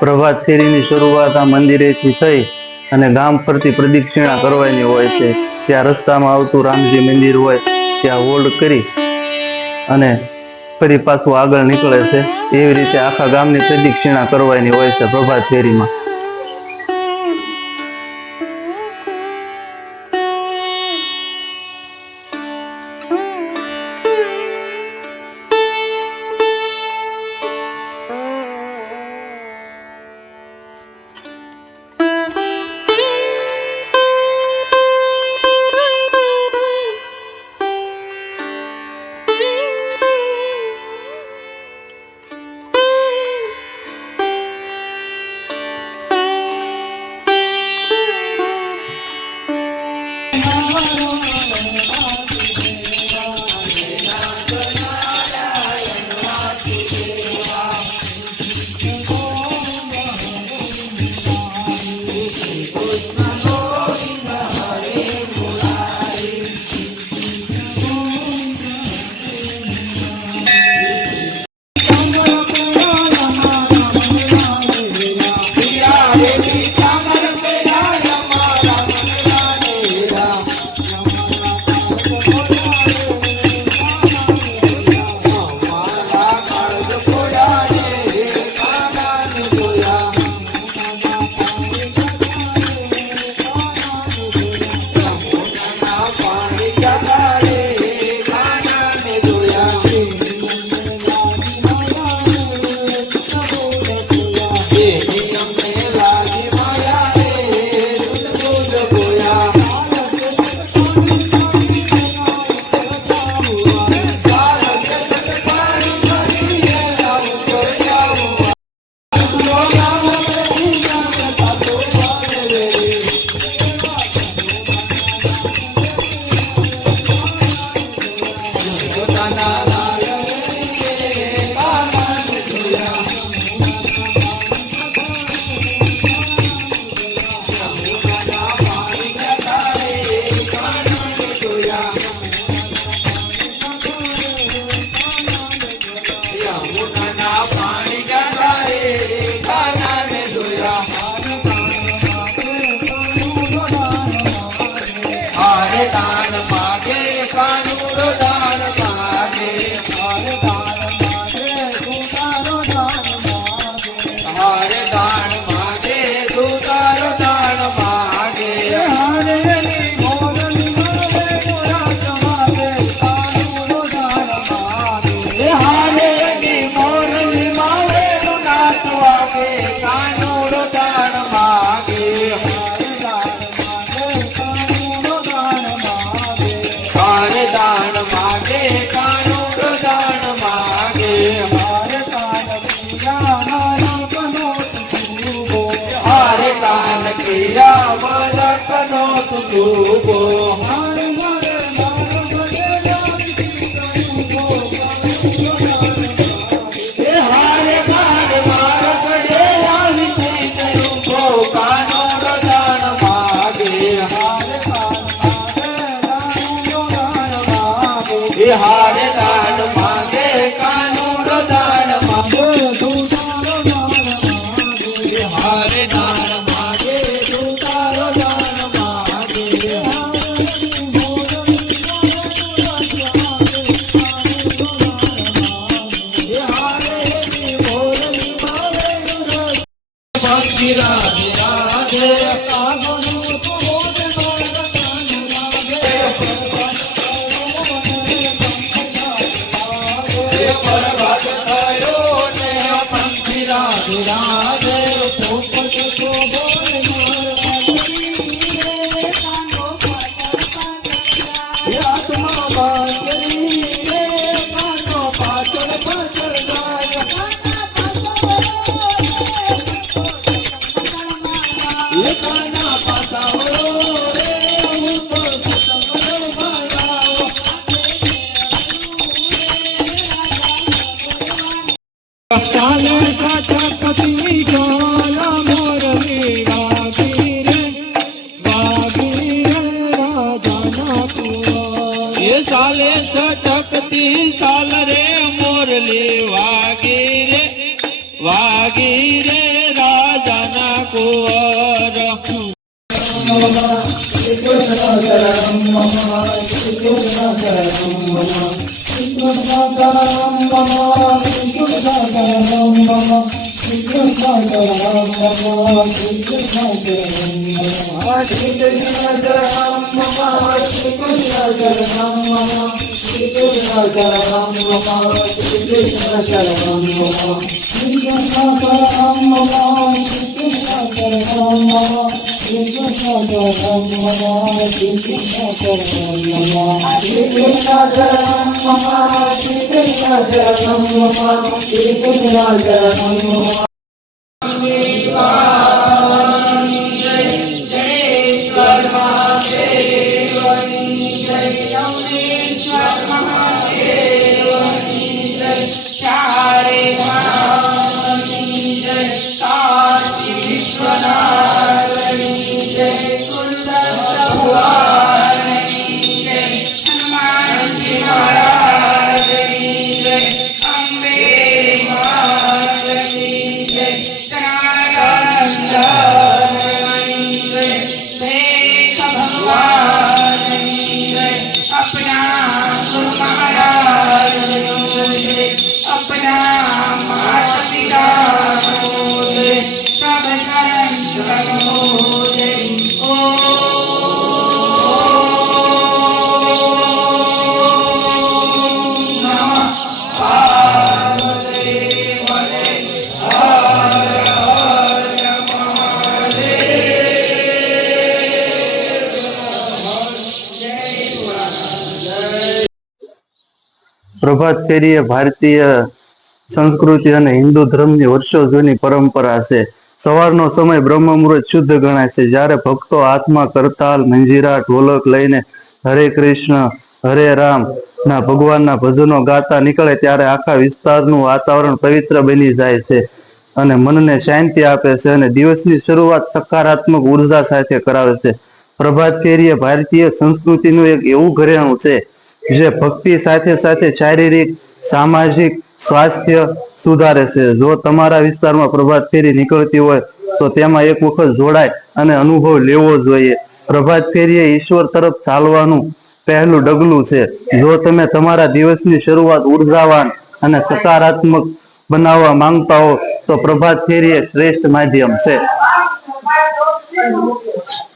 પ્રભાત ફેરીની શરૂઆત આ મંદિરેથી થઈ અને ગામ ફરતી પ્રદક્ષિણા કરવાની હોય છે। ત્યાં રસ્તામાં આવતું રામજી મંદિર હોય ત્યાં હોલ્ડ કરી અને ફરી પાછું આગળ નીકળે છે। એવી રીતે આખા ગામની પ્રદક્ષિણા કરવાની હોય છે પ્રભાત ફેરીમાં। साले छटकती साल रे मोरली वागी रे પ્રભાત ફેરી એ ભારતીય સંસ્કૃતિ અને હિન્દુ ધર્મની વર્ષો જૂની પરંપરા છે. સવારનો સમય બ્રહ્મ મુહૂર્ત શુદ્ધ ગણાય છે. જ્યારે ભક્તો હાથમાં કરતાલ, મંજીરા, ઢોલક લઈને હરે કૃષ્ણ હરે રામ ના ભગવાનના ભજનો ગાતા નીકળે ત્યારે આખા વિસ્તારનું વાતાવરણ પવિત્ર બની જાય છે અને મનને શાંતિ આપે છે અને દિવસની શરૂઆત સકારાત્મક ઉર્જા સાથે કરાવે છે. પ્રભાત ફેરી એ ભારતીય સંસ્કૃતિનું એક એવું ઘરેણું છે જે ભક્તિ સાથે સાથે શારીરિક, સામાજિક સ્વાસ્થ્ય સુધારે છે. જો તમારા વિસ્તારમાં પ્રભાત ફેરી નીકળતી હોય તો તેમાં એક વખત જોડાય અને અનુભવ લેવો જોઈએ. પ્રભાત ફેરી એ ઈશ્વર તરફ ચાલવાનું પહેલું ડગલું છે. જો તમે તમારા દિવસની શરૂઆત ઉર્જાવાન અને સકારાત્મક બનાવવા માંગતા હો તો પ્રભાત ફેરી એ શ્રેષ્ઠ માધ્યમ છે.